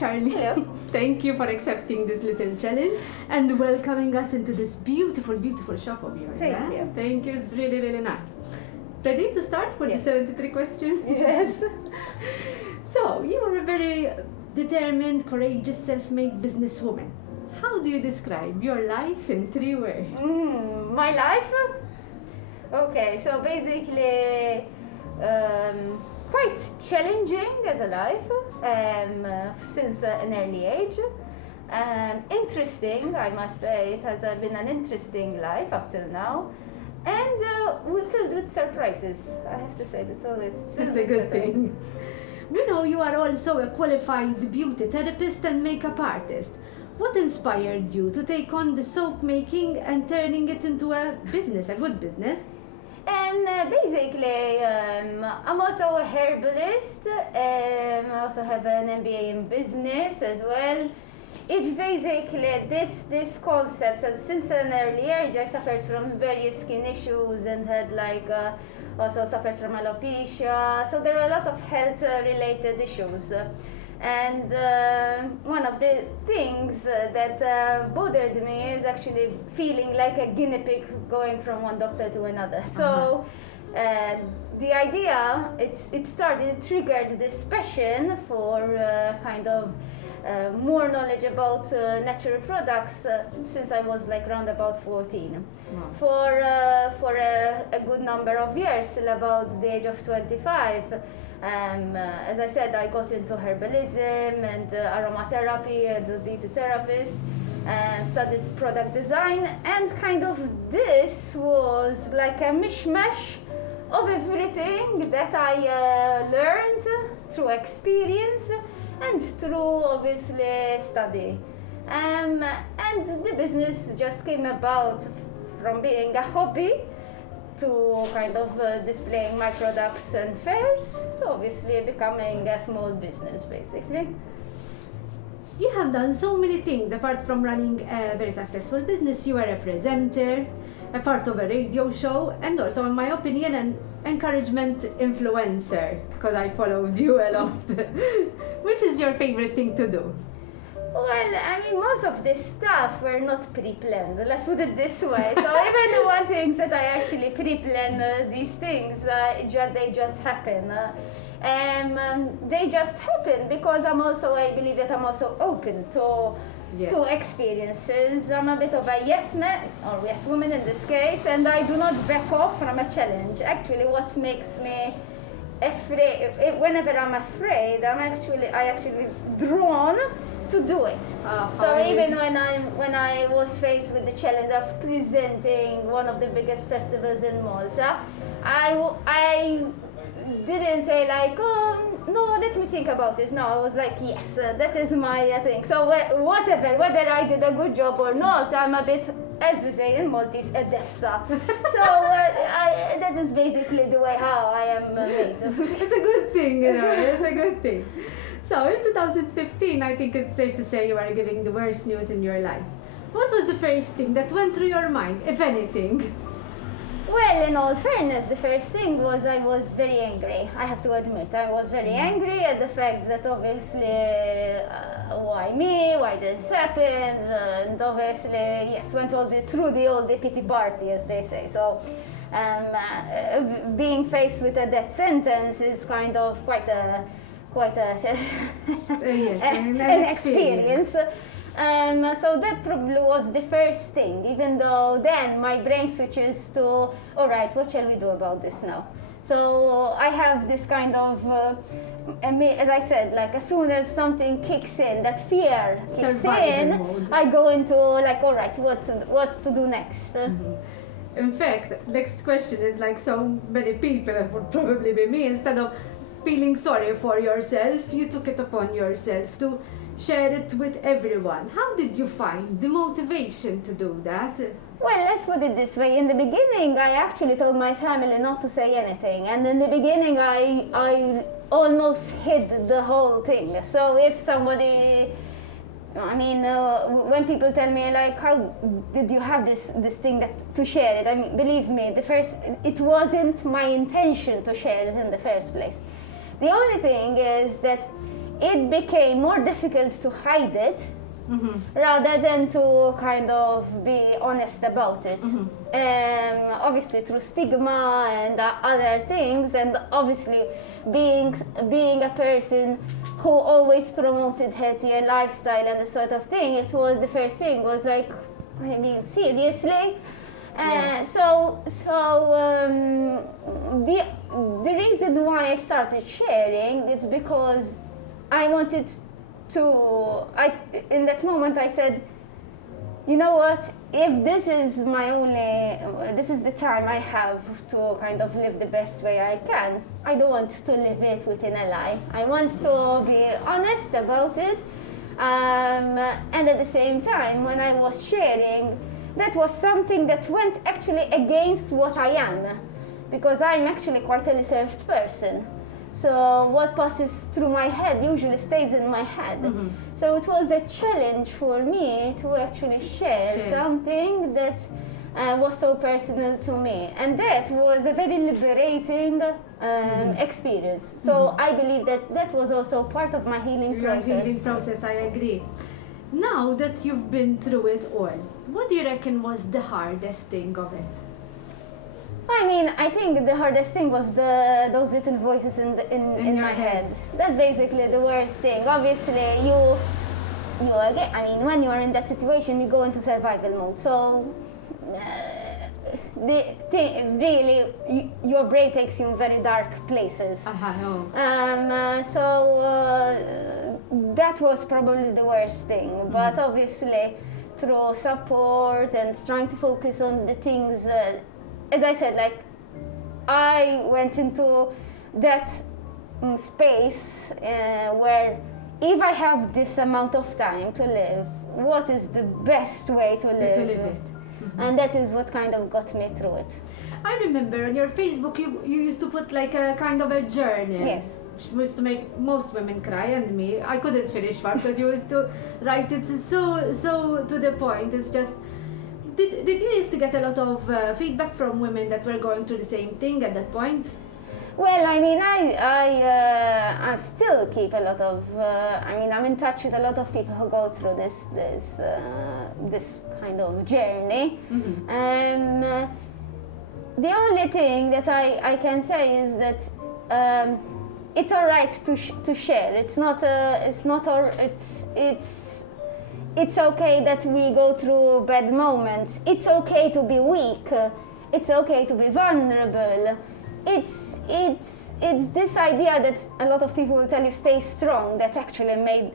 Charlene. Hello. Thank you for accepting this little challenge and welcoming us into this beautiful, beautiful shop of yours. Thank you. Thank you. It's really, really nice. Ready to start for Yes. the 73 question? Yes. So, you are a very determined, courageous, self-made businesswoman. How do you describe your life in 3 words? My life? Okay, so basically quite challenging as a life since an early age. Interesting, I must say, it has been an interesting life up till now. And we're filled with surprises, I have to say. It's filled That's a with good surprises. thing. We know you are also a qualified beauty therapist and makeup artist. What inspired you to take on the soap making and turning it into a business, a good business? And basically, I'm also a herbalist. I also have an MBA in business as well. It's basically this concept, and since an early age I suffered from various skin issues and had also suffered from alopecia, so there are a lot of health related issues. And one of the things that bothered me is actually feeling like a guinea pig going from one doctor to another. So the idea, it triggered this passion for kind of more knowledge about natural products since I was like around about 14. Wow. For a good number of years, till about the age of 25. As I said, I got into herbalism and aromatherapy and a beauty therapist, studied product design, and kind of this was like a mishmash of everything that I learned through experience and through obviously study. And the business just came about from being a hobby to kind of displaying my products and fairs, to obviously becoming a small business basically. You have done so many things. Apart from running a very successful business, you are a presenter, a part of a radio show, and also, in my opinion, an encouragement influencer, because I followed you a lot. Which is your favorite thing to do? Well, I mean, most of this stuff were not pre-planned, let's put it this way. So even the one things that I actually pre-plan these things, they just happen. They just happen because I believe that I'm also open to experiences. I'm a bit of a yes man, or yes woman in this case, and I do not back off from a challenge. Actually, what makes me afraid, whenever I'm afraid, I actually drawn to do it. So even when I was faced with the challenge of presenting one of the biggest festivals in Malta, I didn't say like, oh no, let me think about this. No, I was like, yes, that is my thing. So whatever, whether I did a good job or not, I'm a bit, as we say in Maltese, a defsa. So that is basically the way how I am made. It's a good thing, you know, it's a good thing. So in 2015, I think it's safe to say you are giving the worst news in your life. What was the first thing that went through your mind, if anything? Well, in all fairness, the first thing was I was very angry. I have to admit, I was very angry at the fact that obviously, why me, why this happened, and obviously, yes, went through the pity party, as they say. So, being faced with a death sentence is kind of quite a an experience. So that probably was the first thing, even though then my brain switches to, all right, what shall we do about this now? So I have this kind of, as I said, like as soon as something kicks in, that fear kicks in, mode. I go into like, all right, what to do next? Mm-hmm. In fact, next question is like so many people, it would probably be me, instead of feeling sorry for yourself, you took it upon yourself to share it with everyone. How did you find the motivation to do that? Well, let's put it this way. In the beginning, I actually told my family not to say anything. And in the beginning, I almost hid the whole thing. So if somebody, when people tell me like, how did you have this thing to share it? I mean, believe me, it wasn't my intention to share it in the first place. The only thing is that it became more difficult to hide it rather than to kind of be honest about it. Obviously through stigma and other things, and obviously being a person who always promoted healthier lifestyle and this sort of thing, it was the first thing was like, I mean, seriously? The reason why I started sharing is because I wanted to, in that moment I said, you know what, if this is this is the time I have to kind of live the best way I can, I don't want to live it within a lie. I want to be honest about it. And at the same time, when I was sharing, that was something that went actually against what I am, because I'm actually quite a reserved person. So what passes through my head usually stays in my head. So it was a challenge for me to actually share something that was so personal to me. And that was a very liberating experience. So I believe that was also part of my healing process. Your healing process, I agree. Now that you've been through it all, what do you reckon was the hardest thing of it? I mean, I think the hardest thing was those little voices in my head. That's basically the worst thing. Obviously, I mean, when you are in that situation, you go into survival mode. So, really, your brain takes you in very dark places. That was probably the worst thing. But obviously, through support and trying to focus on the things. As I said, like, I went into that space where if I have this amount of time to live, what is the best way to live it? And that is what kind of got me through it. I remember on your Facebook you used to put like a kind of a journal. Yes. Which used to make most women cry, and me. I couldn't finish one because you used to write it so to the point. It's just... Did you used to get a lot of feedback from women that were going through the same thing at that point? Well, I mean, I still keep a lot of. I mean, I'm in touch with a lot of people who go through this kind of journey. The only thing that I can say is that it's all right to share. It's okay that we go through bad moments. It's okay to be weak. It's okay to be vulnerable. It's this idea that a lot of people will tell you stay strong that actually made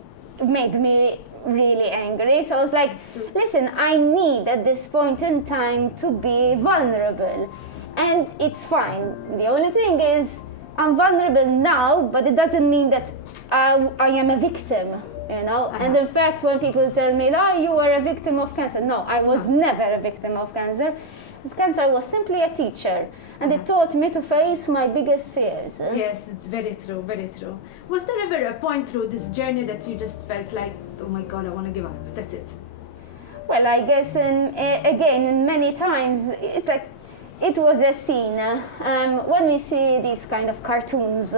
me really angry. So I was like, listen, I need at this point in time to be vulnerable, and it's fine. The only thing is I'm vulnerable now, but it doesn't mean that I am a victim. You know, and in fact, when people tell me, "Oh, you were a victim of cancer," no, I was never a victim of cancer. Cancer was simply a teacher, and it taught me to face my biggest fears. Yes, it's very true, very true. Was there ever a point through this journey that you just felt like, oh my God, I want to give up, that's it? Well, I guess, again, many times, it's like, it was a scene. When we see these kind of cartoons,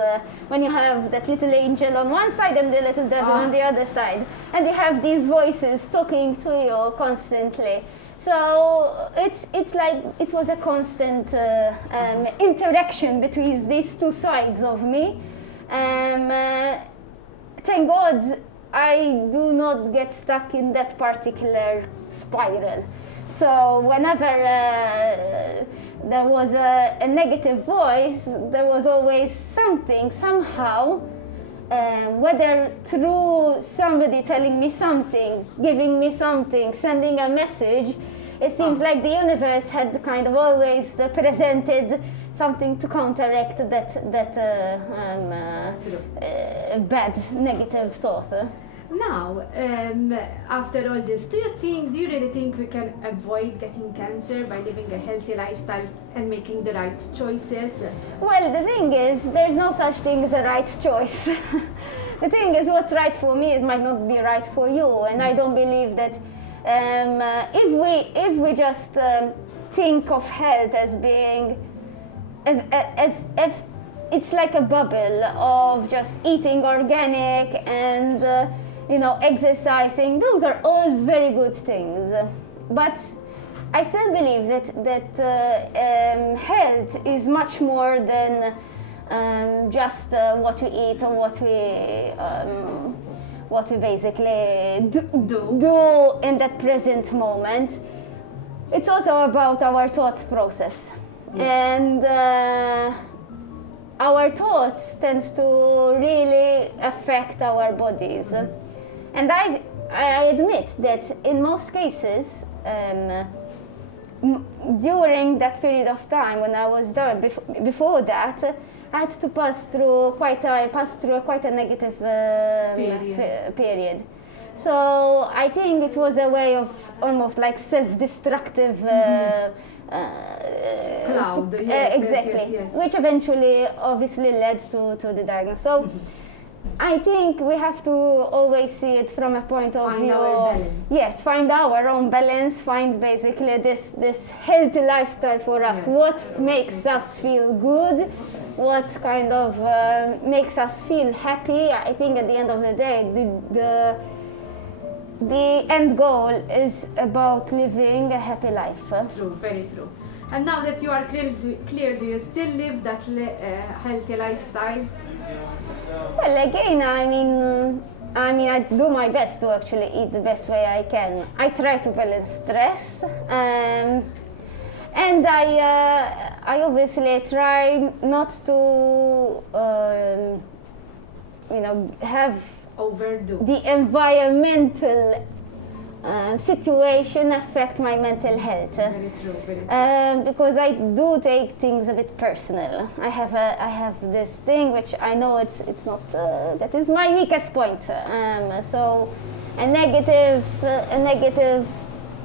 when you have that little angel on one side and the little devil on the other side, and you have these voices talking to you constantly. So it's like it was a constant interaction between these two sides of me. Thank God I do not get stuck in that particular spiral. So whenever there was a negative voice, there was always something, somehow, whether through somebody telling me something, giving me something, sending a message, it seems like the universe had kind of always presented something to counteract that bad negative thought. Now, after all this, do you really think we can avoid getting cancer by living a healthy lifestyle and making the right choices? Well, the thing is, there's no such thing as a right choice. The thing is, what's right for me might not be right for you, and I don't believe that if we just think of health as being, it's like a bubble of just eating organic and exercising. Those are all very good things, but I still believe that health is much more than just what we eat or what we basically do in that present moment. It's also about our thought process, and our thoughts tends to really affect our bodies. And I admit that in most cases, during that period of time when I was done, before that, I had to pass through quite a negative period. So I think it was a way of almost like self-destructive cloud. Exactly, Yes. which eventually obviously led to the diagnosis. So I think we have to always see it from a point of Find view. our balance. Yes, find our own balance, find basically this healthy lifestyle for us. Yes. What makes us feel good, what kind of makes us feel happy. I think at the end of the day, the end goal is about living a happy life. True, very true. And now that you are clear, do you still live that healthy lifestyle? Well, again, I mean, I do my best to actually eat the best way I can. I try to balance stress, and I obviously try not to, have Overdo. the environmental situation affect my mental health. Very true, very true. Because I do take things a bit personal. I have this thing which I know it's not that is my weakest point. So a negative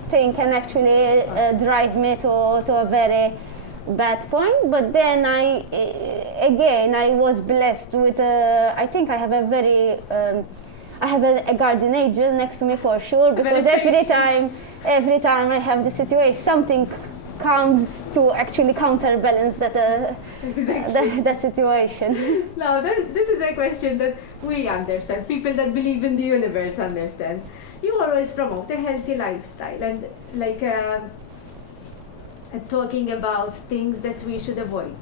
thing can actually drive me to a very bad point. But then I was blessed with I think I have a very I have a guardian angel next to me for sure, because every time I have the situation, something comes to actually counterbalance that that situation. Now, this is a question that we understand. People that believe in the universe understand. You always promote a healthy lifestyle and talking about things that we should avoid.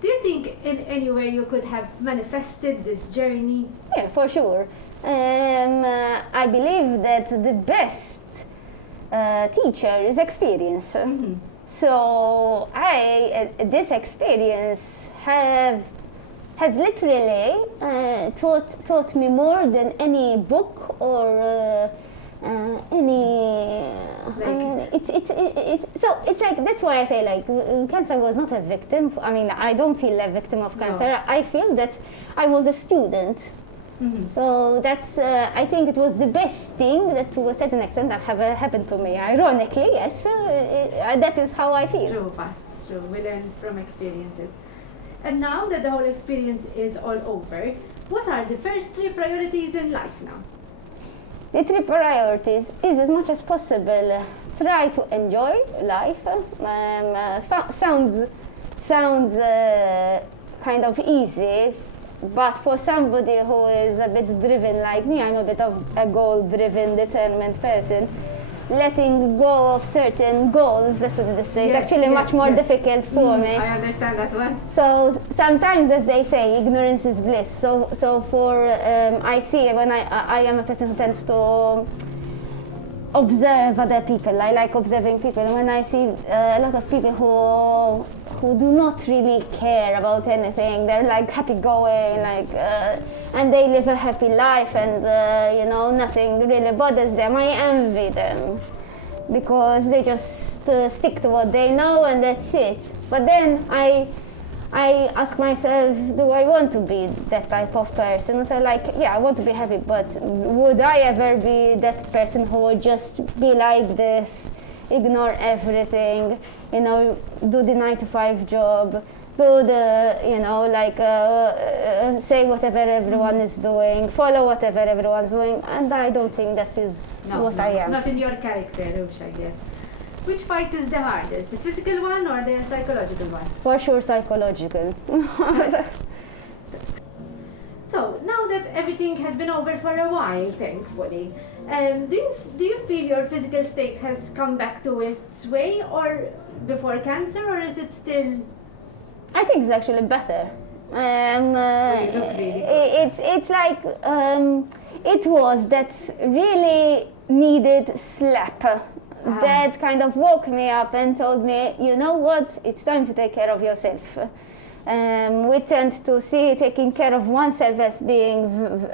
Do you think in any way you could have manifested this journey? Yeah, for sure. I believe that the best teacher is experience. Mm-hmm. So this experience has literally taught me more than any book or any. So it's like, that's why I say, like, cancer was not a victim. I mean, I don't feel a victim of cancer. No. I feel that I was a student. Mm-hmm. So that's, I think it was the best thing that to a certain extent that have happened to me. Ironically, yes, that is how I feel. It's true, Pat. It's true. We learn from experiences. And now that the whole experience is all over, what are the first 3 priorities in life now? The 3 priorities is, as much as possible, try to enjoy life. Sounds kind of easy, but for somebody who is a bit driven like me, I'm a bit of a goal-driven, determined person. Letting go of certain goals, that's what this is actually much more difficult for me. I understand that one. So sometimes, as they say, ignorance is bliss. So for I see when I am a person who tends to observe other people. I like observing people. When I see a lot of people who do not really care about anything, they're like happy-going, and they live a happy life, and nothing really bothers them. I envy them because they just stick to what they know, and that's it. But then I ask myself, do I want to be that type of person? So I want to be happy, but would I ever be that person who would just be like this, ignore everything, do the 9-to-5 job, do the, say whatever everyone is doing, follow whatever everyone's doing, and I don't think that is what I am. It's not in your character, Rush, I guess. Which fight is the hardest, the physical one or the psychological one? For sure, psychological. So now that everything has been over for a while, thankfully, do you feel your physical state has come back to its way or before cancer, or is it still? I think it's actually better. You look really good. It's like it was that really needed slap that kind of woke me up and told me, you know what, it's time to take care of yourself. We tend to see taking care of oneself as being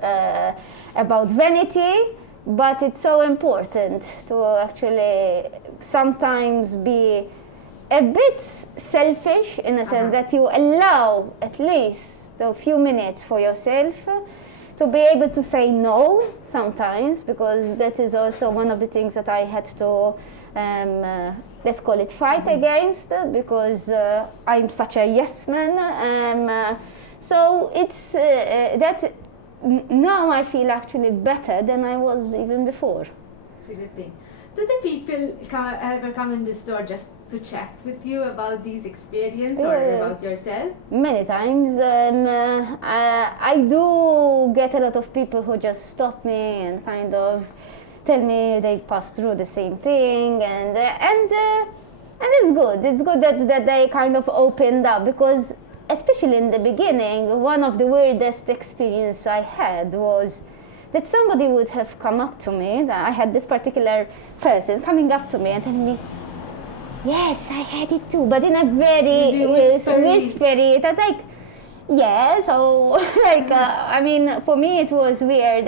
about vanity, but it's so important to actually sometimes be a bit selfish in a sense that you allow at least a few minutes for yourself to be able to say no sometimes, because that is also one of the things that I had to let's call it fight against, because I'm such a yes man. So it's that now I feel actually better than I was even before. It's a good thing. Do the people ever come in the store just to chat with you about these experiences or about yourself? Many times. I do get a lot of people who just stop me and kind of tell me they've passed through the same thing, and it's good. It's good that they kind of opened up, because especially in the beginning, one of the weirdest experiences I had was that somebody would have come up to me, that I had this particular person coming up to me and telling me, yes, I had it too, but in a very whispery, that like, yeah, so like, I mean, for me it was weird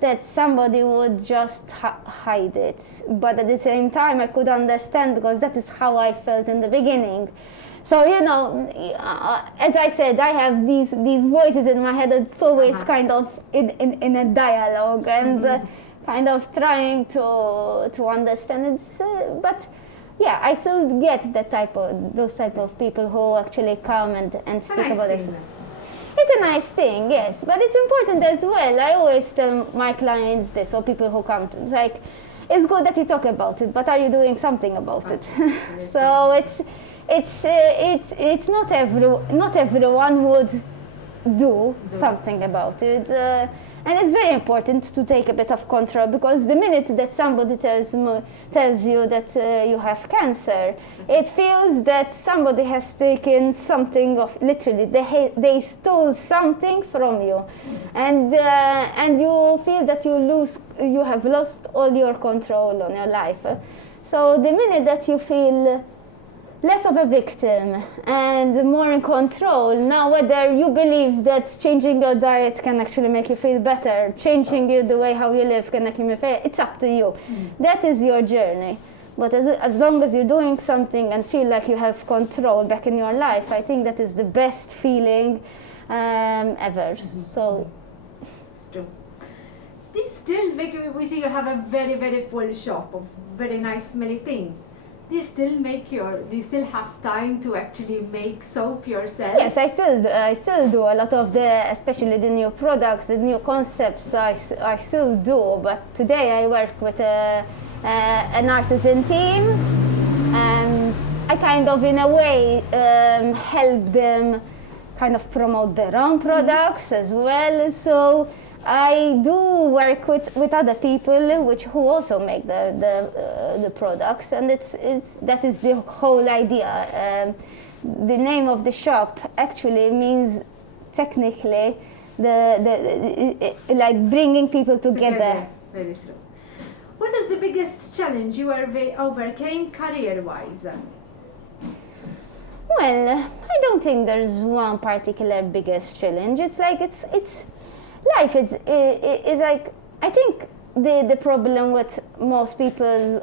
that somebody would just hide it, but at the same time I could understand, because that is how I felt in the beginning. So, you know, as I said, I have these voices in my head that's always kind of in a dialogue and kind of trying to understand it. But yeah, I still get those type of people who actually come and speak about it. It's a nice thing, yes, but it's important as well. I always tell my clients this, or people who come to, like, it's good that you talk about it, but are you doing something about it? So it's not everyone would do something about it, and it's very important to take a bit of control, because the minute that somebody tells you that you have cancer, it feels that somebody has taken something of, literally they stole something from you, and you feel that you have lost all your control on your life. So the minute that you feel less of a victim and more in control. Now, whether you believe that changing your diet can actually make you feel better, changing the way how you live can make you feel, it's up to you. That is your journey. But as long as you're doing something and feel like you have control back in your life, I think that is the best feeling ever. So it's true. Do you still we see you have a very, very full shop of very nice, smelly things. Do you still have time to actually make soap yourself? Yes, I still do a lot of especially the new products, the new concepts. I still do, but today I work with an artisan team. I kind of, in a way, help them kind of promote their own products as well. So I do work with other people who also make the products, and that is the whole idea. The name of the shop actually means technically like bringing people together. Very true. What is the biggest challenge you overcame career-wise? Well, I don't think there's one particular biggest challenge. It's like it's life is like, I think the problem with most people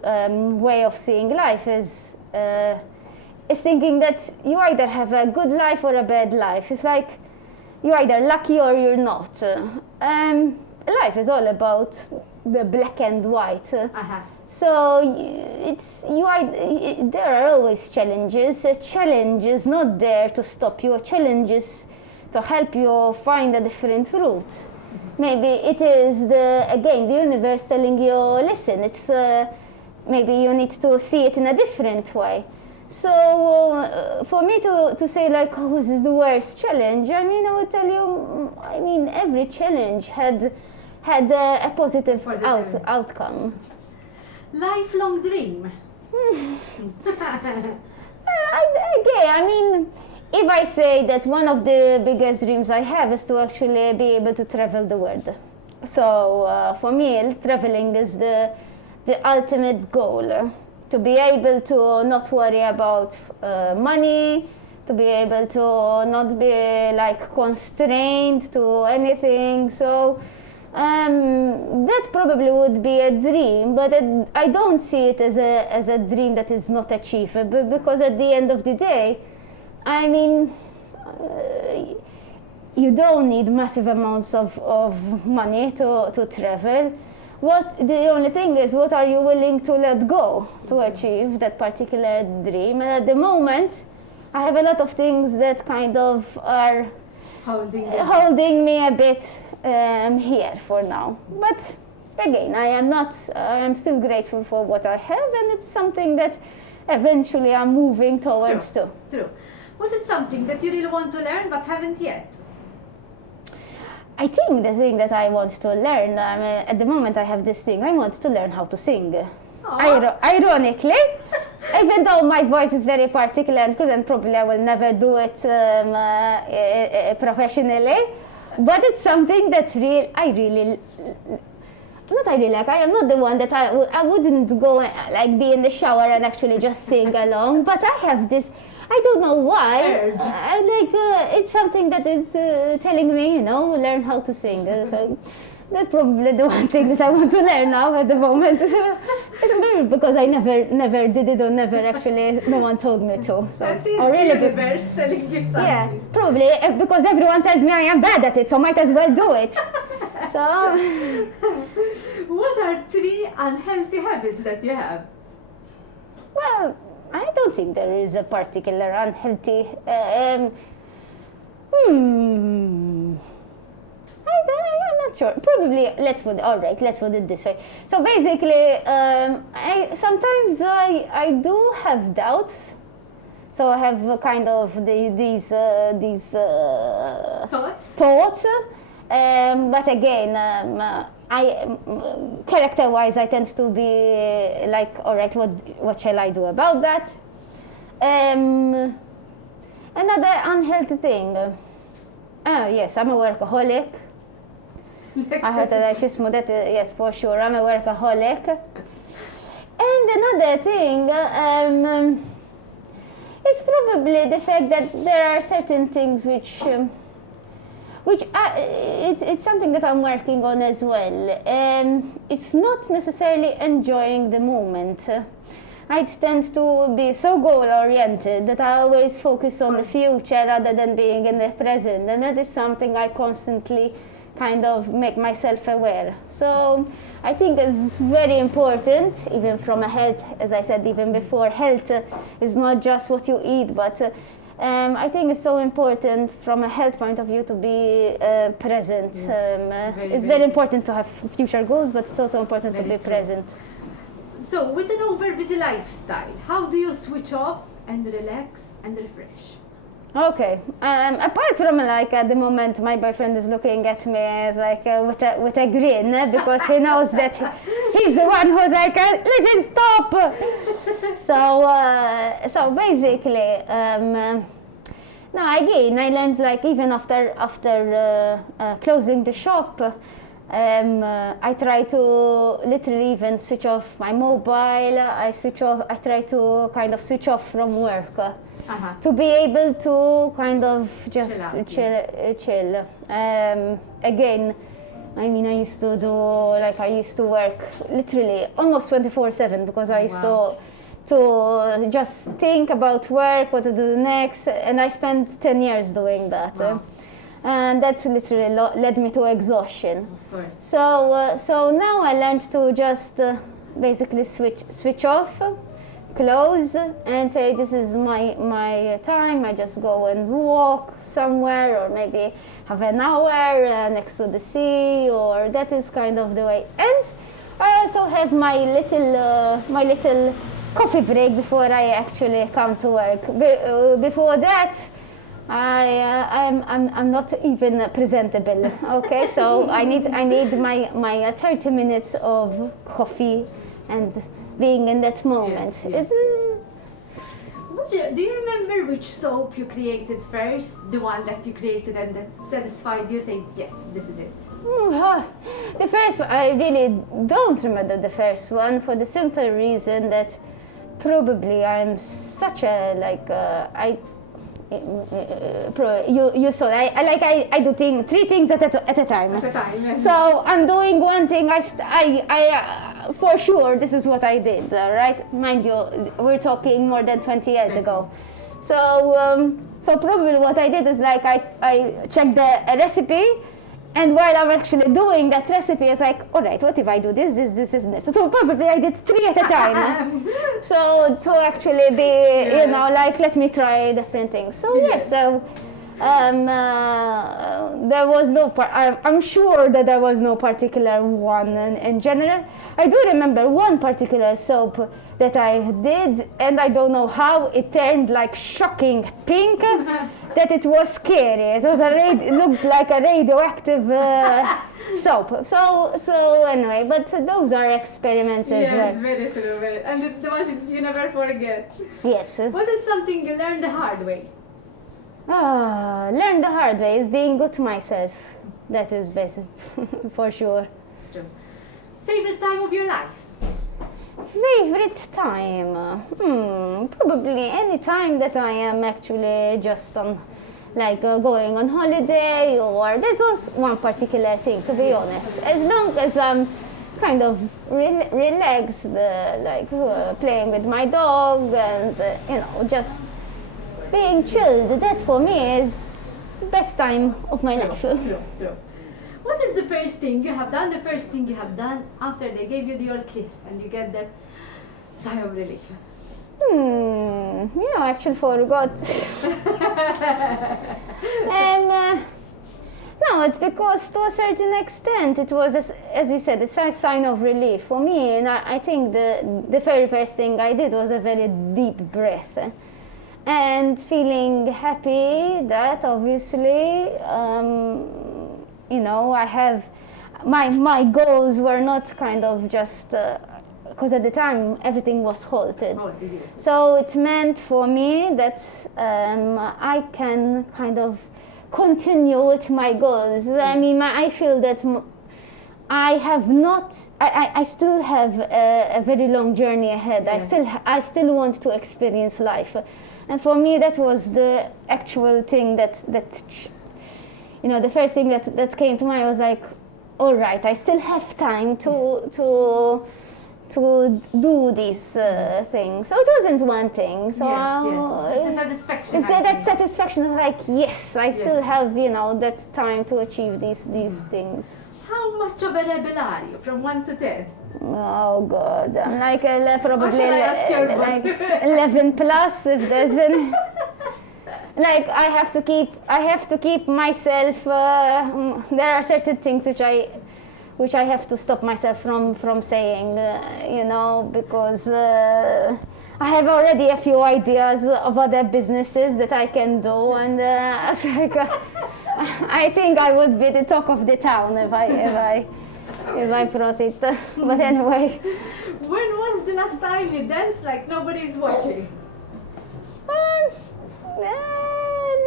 way of seeing life is thinking that you either have a good life or a bad life. It's like you're either lucky or you're not. Life is all about the black and white. So there are always challenges. A challenge is not there to stop you. A challenge is to help you find a different route. Maybe it is the universe telling you, listen, maybe you need to see it in a different way. So for me to say like, oh, this is the worst challenge, I mean, I would tell you, I mean, every challenge had a positive outcome. Lifelong dream. Again, I mean, if I say that one of the biggest dreams I have is to actually be able to travel the world. So for me, traveling is the ultimate goal. To be able to not worry about money, to be able to not be like constrained to anything. So that probably would be a dream, but I don't see it as a dream that is not achievable, because at the end of the day, I mean, you don't need massive amounts of money to travel. The only thing is, what are you willing to let go to achieve that particular dream? And at the moment, I have a lot of things that kind of are holding me a bit here for now. But again, I am still grateful for what I have, and it's something that eventually I'm moving towards too. True. What is something that you really want to learn but haven't yet? I think the thing that I want to learn, at the moment I have this thing, I want to learn how to sing. Ironically, even though my voice is very particular and good, and probably I will never do it professionally, but it's something that I am not the one that I wouldn't go like be in the shower and actually just sing along, but I have this, I don't know why, it's something that is telling me, learn how to sing. So that's probably the one thing that I want to learn now at the moment. It's maybe because I never did it, or never actually, no one told me to. So, or really the universe telling you something. Yeah, probably because everyone tells me I am bad at it, so might as well do it. So, what are 3 unhealthy habits that you have? Well, I don't think there is a particular unhealthy. I'm not sure. Probably, let's put it this way. So basically, sometimes I do have doubts. So I have kind of these thoughts. But again, character-wise, I tend to be like, all right, what shall I do about that? Another unhealthy thing. Yes, I'm a workaholic. I had yes, for sure, I'm a workaholic. And another thing is probably the fact that there are certain things which it's something that I'm working on as well. It's not necessarily enjoying the moment. I tend to be so goal-oriented that I always focus on the future rather than being in the present, and that is something I constantly kind of make myself aware. So I think it's very important, even from a health, as I said even before, health is not just what you eat, but I think it's so important from a health point of view to be present. Yes, it's very important to have future goals, but it's also important to be present. So, with an over-busy lifestyle, how do you switch off and relax and refresh? Okay. Apart from like at the moment, my boyfriend is looking at me like with a grin because he knows that he's the one who's like, listen, stop. So basically, now again, I learned like even after closing the shop, I try to literally even switch off my mobile. I try to kind of switch off from work. To be able to kind of just chill. Again, I mean, I used to work literally almost 24/7 because I used to just think about work, what to do next, and I spent 10 years doing that. Wow. And that's literally led me to exhaustion. Of course. So now I learned to just basically switch off, close, and say this is my time. I just go and walk somewhere, or maybe have an hour next to the sea, or that is kind of the way. And I also have my little coffee break before I actually come to work. Before that, I'm not even presentable. Okay, so I need my 30 minutes of coffee and being in that moment. Yes. Do you remember which soap you created first? The one that you created and that satisfied you, saying, yes, this is it? The first one, I really don't remember the first one for the simple reason that probably I'm such a, you saw, I do three things at a time. At a time, yes. So I'm doing one thing, for sure, this is what I did, right? Mind you, we're talking more than 20 years ago. So probably what I did is I checked the recipe, and while I'm actually doing that recipe, it's like, all right, what if I do this, and this? So probably I did 3 at a time. so actually let me try different things. So yes, so there was no I'm sure that there was no particular one in general. I do remember one particular soap that I did, and I don't know how it turned like shocking pink, that it was scary. It was it looked like a radioactive soap. So anyway, but those are experiments as well. Yes, very true. And the ones you never forget. Yes. What is something you learned the hard way? Learn the hard way is being good to myself. That is basic, for sure. It's true. Favorite time of your life? Favorite time? Probably any time that I am actually just on, going on holiday, or there's also one particular thing, to be honest. As long as I'm kind of relaxed, playing with my dog and, just being chilled, that for me is the best time of my life. True. What is the first thing you have done after they gave you the all clear and you get that sigh of relief? I actually forgot. No, it's because to a certain extent it was, as you said, a sign of relief for me. And I think the very first thing I did was a very deep breath. And feeling happy that obviously, I have my goals were not kind of just because at the time everything was halted. So it meant for me that I can kind of continue with my goals. I mean, I feel that I still have a very long journey ahead. Yes. I still want to experience life. And for me, that was the actual thing that the first thing that came to mind was like, all right, I still have time to do these things. So it wasn't one thing. So yes. It's a satisfaction. That satisfaction, like, yes, I still have, that time to achieve these things. How much of a rebel are you, from 1 to 10? Oh God, I'm like probably Or shall I ask your like 11 plus if there's any. Like I have to keep myself. There are certain things which I have to stop myself from saying, because I have already a few ideas of other businesses that I can do, and I think I would be the talk of the town if I proceed. But anyway. When was the last time you danced like nobody's watching?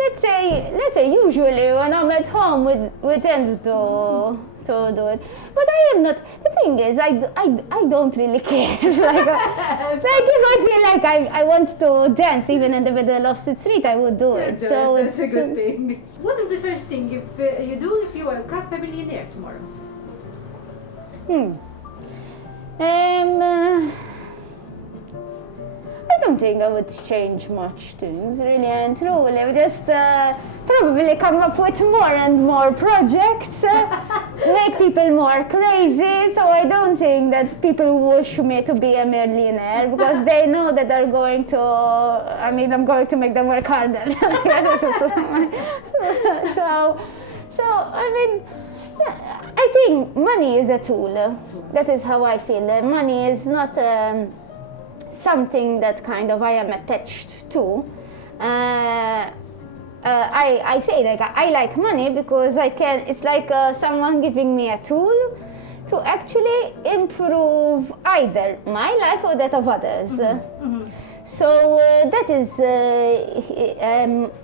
Let's say usually when I'm at home we tend to do it. But I am not. The thing is, I don't really care. If I feel like I want to dance even in the middle of the street, I would do it. So that's a good thing. What is the first thing you do if you were a millionaire tomorrow? I don't think I would change much things, really and truly. I would just probably come up with more and more projects, make people more crazy. So I don't think that people wish me to be a millionaire because they know that they're going to, I'm going to make them work harder. I think money is a tool. That is how I feel. Money is not something that kind of I am attached to. I say like I like money because I can. It's like someone giving me a tool to actually improve either my life or that of others. So that is,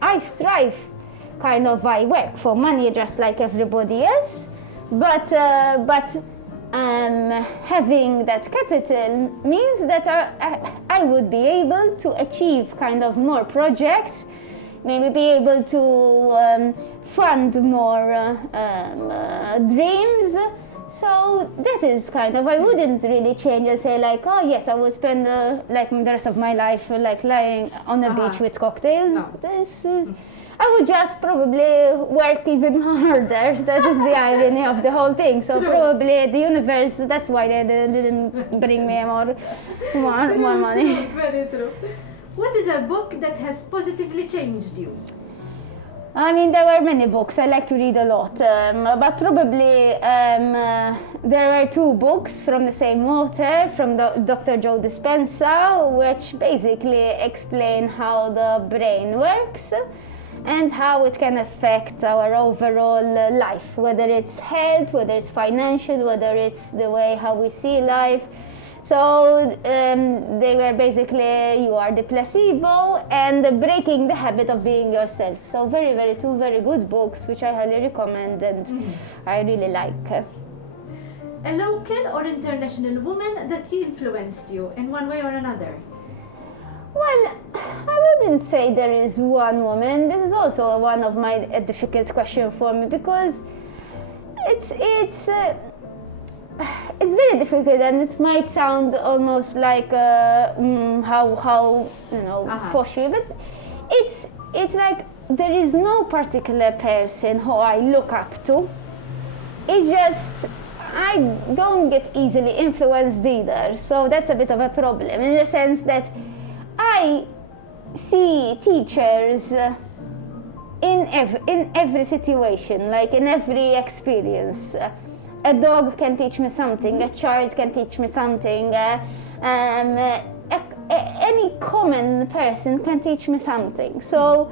I strive, kind of, I work for money just like everybody else, but having that capital means that I would be able to achieve kind of more projects, maybe be able to fund more dreams. So that is kind of, I wouldn't really change and say like, oh yes, I would spend like the rest of my life like lying on a beach with cocktails. No. This is, I would just probably work even harder. That is the irony of the whole thing. So probably the universe, that's why they didn't bring me more money. Very true. What is a book that has positively changed you? I mean, there were many books. I like to read a lot, but probably there were two books from the same author, from Dr. Joe Dispenza, which basically explain how the brain works and how it can affect our overall life, whether it's health, whether it's financial, whether it's the way how we see life. So they were basically, you are the placebo and breaking the habit of being yourself. So two very good books, which I highly recommend and I really like. A local or international woman that you influenced you in one way or another? Well, I wouldn't say there is one woman. This is also one of my difficult question for me because it's very difficult and it might sound almost like how you know poshy, but it's like there is no particular person who I look up to. It's just I don't get easily influenced either, so that's a bit of a problem in the sense that I see teachers in every situation, like in every experience. A dog can teach me something, a child can teach me something, any common person can teach me something. So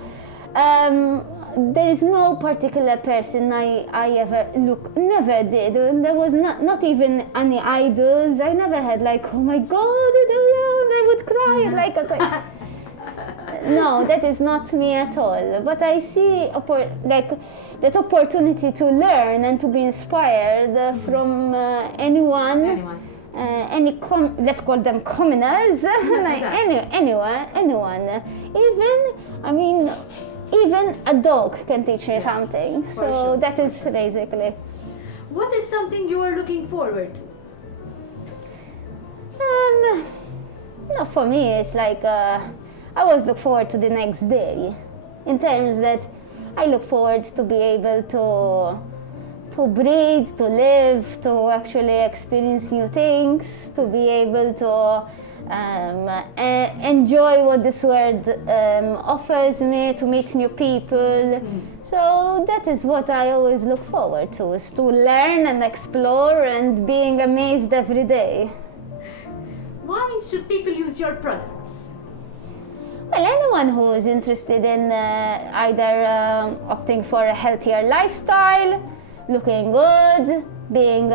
there is no particular person I ever never did. And there was not even any idols. I never had like, oh my God, I would cry. Like, no, that is not me at all. But I see that opportunity to learn and to be inspired from anyone. Let's call them commoners. Like anyone. Even a dog can teach me something. So sure, that is basically. What is something you are looking forward to? No, for me it's like I always look forward to the next day, in terms that I look forward to be able to breathe, to live, to actually experience new things, to be able to enjoy what this world offers me, to meet new people. So that is what I always look forward to, is to learn and explore and being amazed every day. Why should people use your products? Well, anyone who is interested in either opting for a healthier lifestyle, looking good, being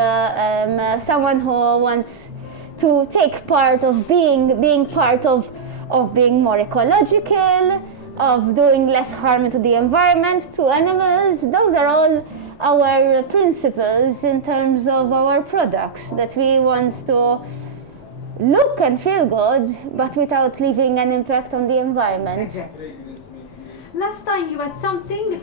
someone who wants to take part of being part of being more ecological, of doing less harm to the environment, to animals. Those are all our principles in terms of our products, that we want to look and feel good, but without leaving an impact on the environment. Exactly. Last time you had something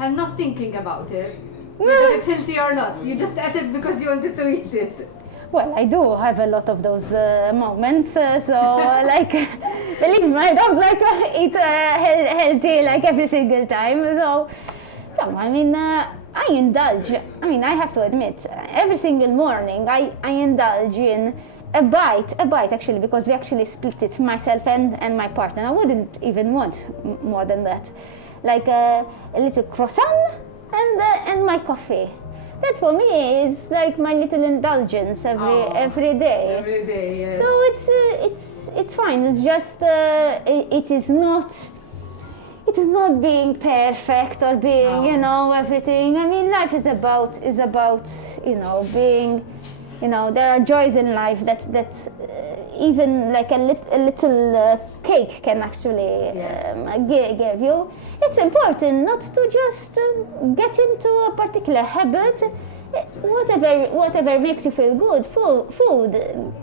and not thinking about it, whether it's healthy or not, you just ate it because you wanted to eat it. Well, I do have a lot of those moments, like, believe me, I don't like eat healthy like every single time, so I mean, I indulge. I mean, I have to admit, every single morning I indulge in a bite actually, because we actually split it, myself and my partner. I wouldn't even want more than that. Like a little croissant and my coffee. that for me is like my little indulgence every day. Every day, yes. So it's fine. It's just it is not being perfect or being everything. I mean, life is about being, there are joys in life that even like a little cake can actually give you. It's important not to just get into a particular habit. Whatever makes you feel good. Food.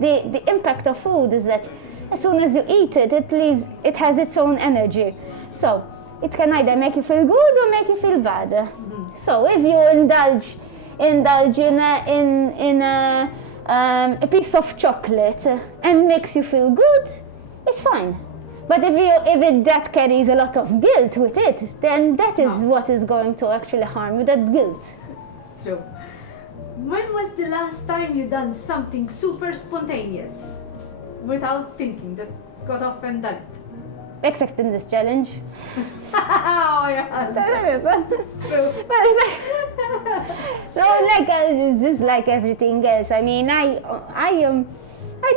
The impact of food is that as soon as you eat it, it has its own energy. So it can either make you feel good or make you feel bad. Mm-hmm. So if you indulge in a piece of chocolate and makes you feel good, it's fine. But if that carries a lot of guilt with it, then that is what is going to actually harm you, that guilt. True. When was the last time you done something super spontaneous? Without thinking, just got off and done it? Except in this challenge. Oh yeah, that's true. So this is like everything else. I mean, I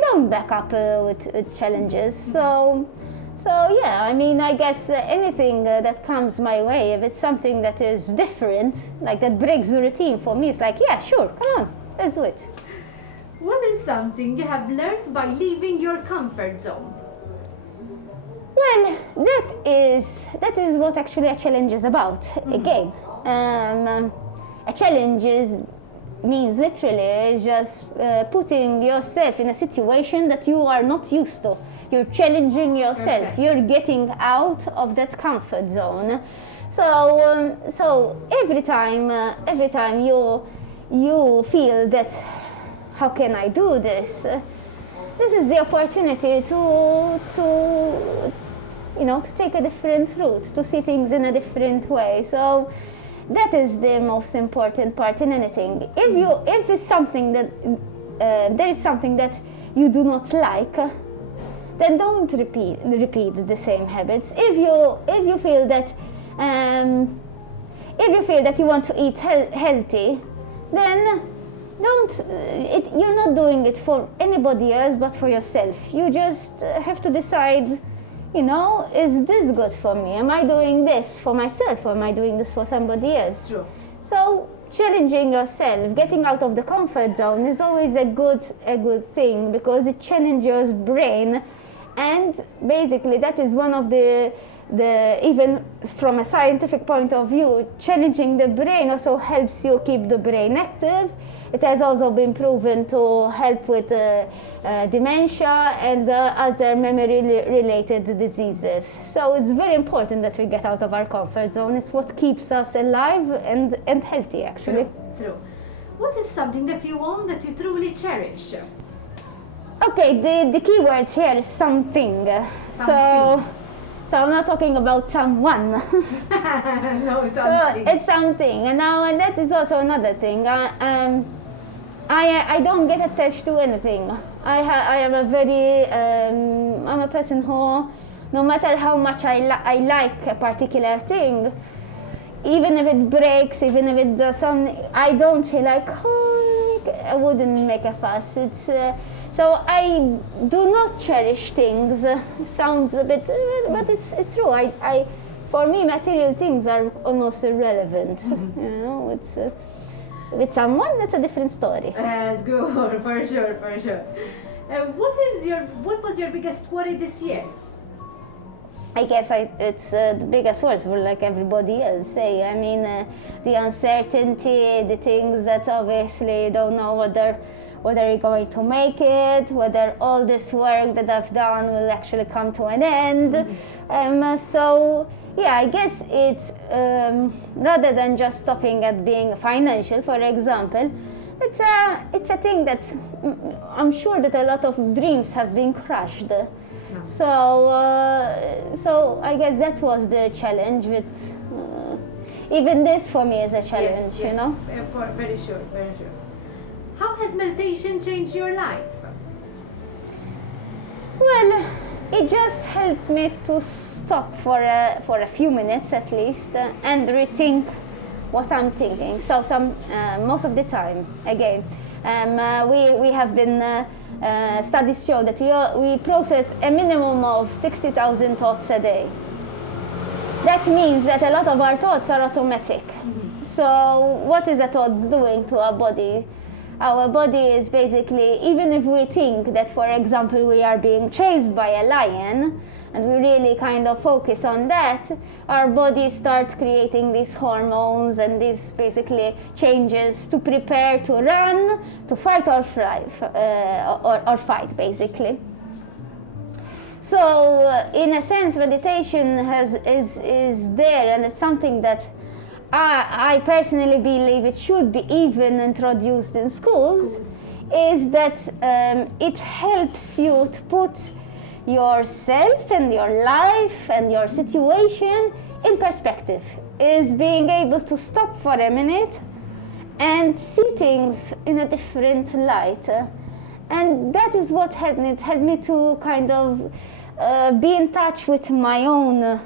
don't back up with challenges. So yeah, I mean, I guess anything that comes my way, if it's something that is different, like that breaks the routine for me, it's like, yeah, sure, come on, let's do it. What is something you have learned by leaving your comfort zone? Well, that is what actually a challenge is about. Mm-hmm. Again, a challenge means literally just putting yourself in a situation that you are not used to. You're challenging yourself. Okay. You're getting out of that comfort zone. So every time you feel that, how can I do this? This is the opportunity to take a different route, to see things in a different way. So that is the most important part in anything. If it's something that there is something that you do not like, then don't repeat the same habits. If you feel that you want to eat healthy, then you're not doing it for anybody else but for yourself. You just have to decide, is this good for me? Am I doing this for myself or am I doing this for somebody else? True. So challenging yourself, getting out of the comfort zone is always a good thing because it challenges your brain, and basically that is one of the even from a scientific point of view, challenging the brain also helps you keep the brain active. It has also been proven to help with dementia and other memory-related diseases. So it's very important that we get out of our comfort zone. It's what keeps us alive and healthy, actually. True. What is something that you own that you truly cherish? Okay, the key words here is something. So I'm not talking about someone. No, something. It's something, and that is also another thing. I don't get attached to anything. I am I'm a person who, no matter how much I like a particular thing, even if it breaks, even if it does something, I don't feel like, I wouldn't make a fuss. So I do not cherish things. Sounds a bit, but it's true. For me, material things are almost irrelevant. Mm-hmm. With someone, that's a different story. That's good, for sure. What was your biggest worry this year? I guess it's the biggest worries for like everybody else. I mean, the uncertainty, the things that obviously you don't know whether you're going to make it, whether all this work that I've done will actually come to an end. Mm-hmm. So yeah, I guess it's rather than just stopping at being financial, for example, it's a thing that I'm sure that a lot of dreams have been crushed. No. So I guess that was the challenge. With even this for me is a challenge, yes. Very sure. How has meditation changed your life? Well, it just helped me to stop for a few minutes at least and rethink what I'm thinking. So most of the time, again, we have been studies show that we process a minimum of 60,000 thoughts a day. That means that a lot of our thoughts are automatic. So what is a thought doing to our body? Our body is basically, even if we think that, for example, we are being chased by a lion, and we really kind of focus on that, our body starts creating these hormones and these basically changes to prepare to run, to fight or fly, or fight, basically. So, in a sense, meditation is there, and it's something that I personally believe it should be even introduced in schools, is that it helps you to put yourself and your life and your situation in perspective, is being able to stop for a minute and see things in a different light. And that is what helped me. It helped me to kind of be in touch with my own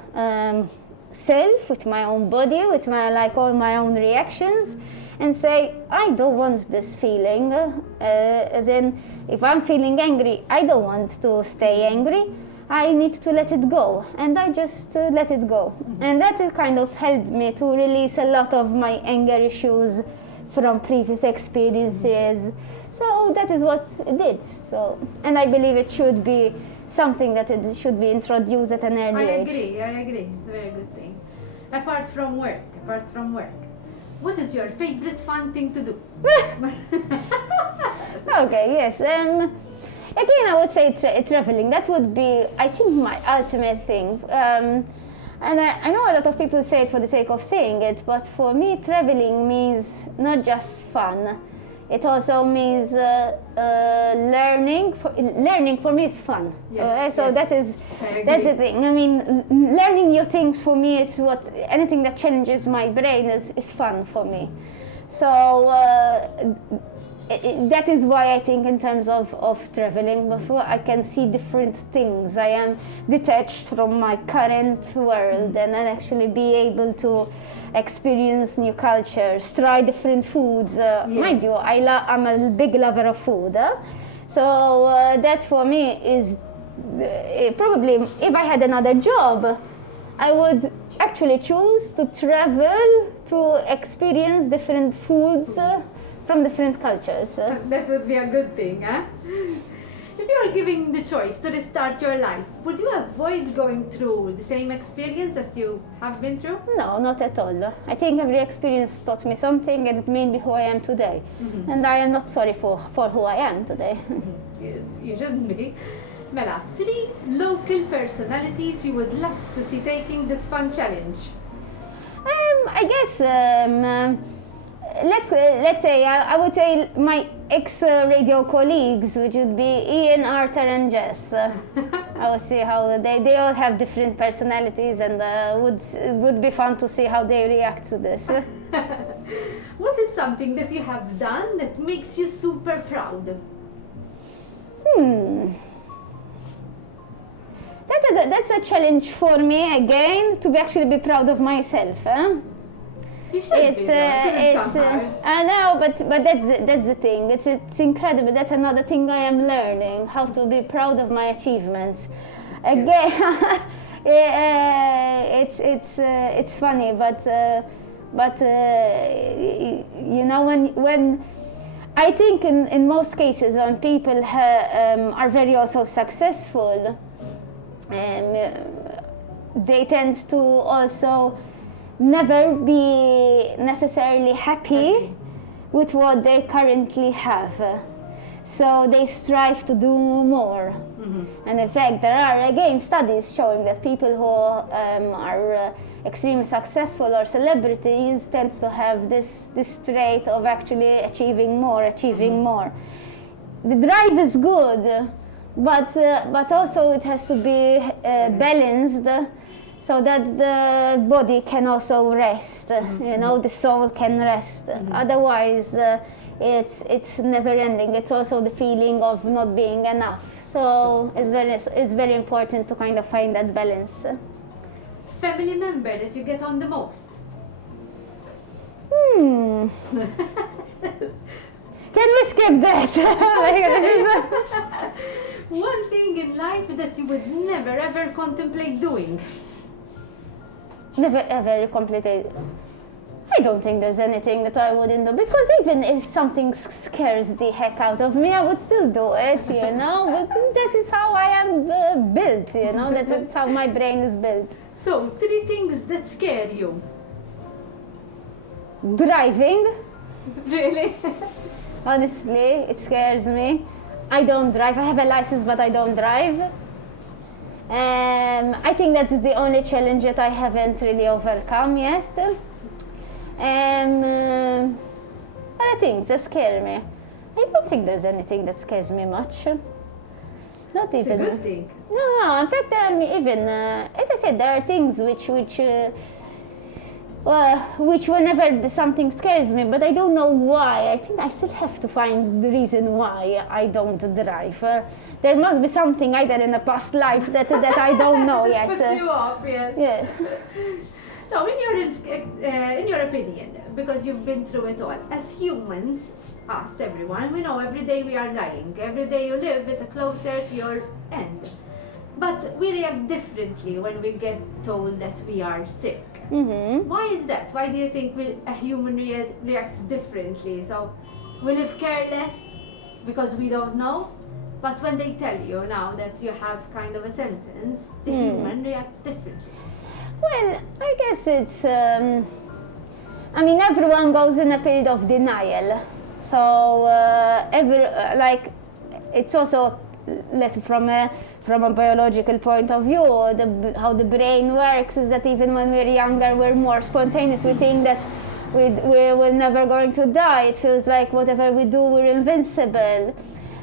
self, with my own body, with all my own reactions, and say, I don't want this feeling. As in, if I'm feeling angry, I don't want to stay angry. I need to let it go, and I just let it go. And that kind of helped me to release a lot of my anger issues from previous experiences. So that is what it did. So, and I believe it should be something that it should be introduced at an early age. I agree. It's a very good thing. Apart from work, what is your favorite fun thing to do? Okay, yes. Again, I would say traveling. That would be, I think, my ultimate thing. And I know a lot of people say it for the sake of saying it, but for me, traveling means not just fun. It also means learning. Learning for me is fun. Yes, so yes. That's the thing. I mean, learning new things for me is anything that challenges my brain is fun for me. So that is why I think in terms of traveling, before I can see different things. I am detached from my current world and then actually be able to experience new cultures, try different foods. Mind you, I'm a big lover of food. So that for me is probably, if I had another job, I would actually choose to travel to experience different foods from different cultures. That would be a good thing, huh? If you are given the choice to restart your life, would you avoid going through the same experience as you have been through? No, not at all. I think every experience taught me something, and it made me who I am today. And I am not sorry for who I am today. You shouldn't be. Mela, 3 local personalities you would love to see taking this fun challenge. I guess let's say I would say my ex-radio colleagues, which would be Ian, Arthur, and Jess. I will see how they all have different personalities, and would be fun to see how they react to this. What is something that you have done that makes you super proud? That's a challenge for me again, to actually be proud of myself. You should be, I know, but that's the thing. It's incredible. That's another thing I am learning, how to be proud of my achievements. Again, it's funny, but you know, when I think in most cases when people are very also successful, they tend to also never be necessarily happy with what they currently have. So they strive to do more. And in fact, there are again studies showing that people who are extremely successful or celebrities tend to have this trait of actually achieving more. The drive is good, but also it has to be balanced, so that the body can also rest, you know, the soul can rest. Otherwise, it's never ending. It's also the feeling of not being enough. So it's very important to kind of find that balance. Family member that you get on the most? Can we skip that? One thing in life that you would never ever contemplate doing. Never ever completed. I don't think there's anything that I wouldn't do, because even if something scares the heck out of me, I would still do it, you know. But this is how I am built, you know. That is how my brain is built. So, 3 things that scare you. Driving. Really? Honestly, it scares me. I don't drive. I have a license, but I don't drive. I think that's the only challenge that I haven't really overcome yet. Other things that scare me. I don't think there's anything that scares me much. Not It's even. a good thing. No. In fact, even as I said, there are things which whenever something scares me, but I don't know why. I think I still have to find the reason why I don't drive. There must be something either in a past life that I don't know yet. Puts you off, yes. Yeah. So, in your opinion, because you've been through it all, as humans, us, everyone, we know every day we are dying. Every day you live is closer to your end. But we react differently when we get told that we are sick. Mm-hmm. Why is that? Why do you think a human reacts differently? So we live careless because we don't know, but when they tell you now that you have kind of a sentence, the human reacts differently. Well, I guess it's. Everyone goes in a period of denial. So it's also from a biological point of view, how the brain works is that even when we're younger, we're more spontaneous. We think that we're never going to die. It feels like whatever we do, we're invincible.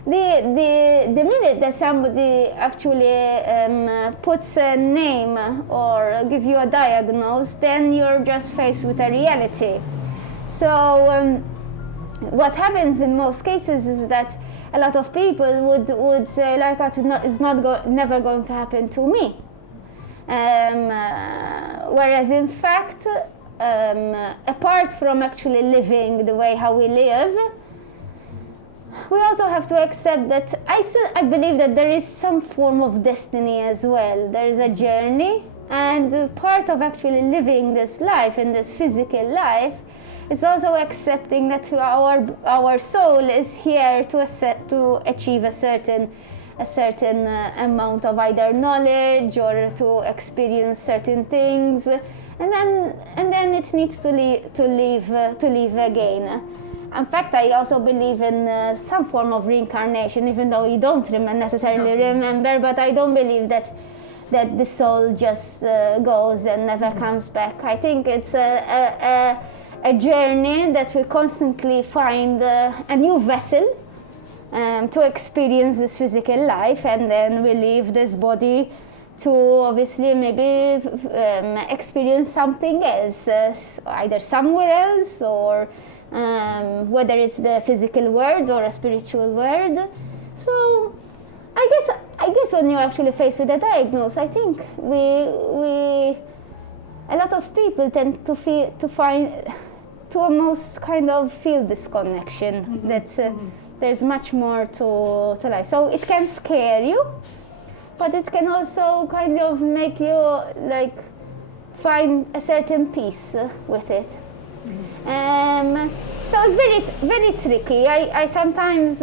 The minute that somebody actually puts a name or give you a diagnosis, then you're just faced with a reality. So what happens in most cases is that a lot of people would say, like, it's never going to happen to me. Whereas in fact, apart from actually living the way how we live, we also have to accept that I believe that there is some form of destiny as well. There is a journey, and part of actually living this life, in this physical life, is also accepting that our soul is here to achieve a certain amount of either knowledge or to experience certain things, and then it needs to live again. In fact, I also believe in some form of reincarnation, even though you don't necessarily remember. But I don't believe that the soul just goes and never comes back. I think it's a journey that we constantly find a new vessel to experience this physical life, and then we leave this body to obviously maybe experience something else, either somewhere else, or whether it's the physical world or a spiritual world. So I guess when you're actually faced with a diagnosis, I think a lot of people tend to almost kind of feel this connection. Mm-hmm. That there's much more to life. So it can scare you, but it can also kind of make you find a certain peace with it. So it's very, very tricky. I sometimes,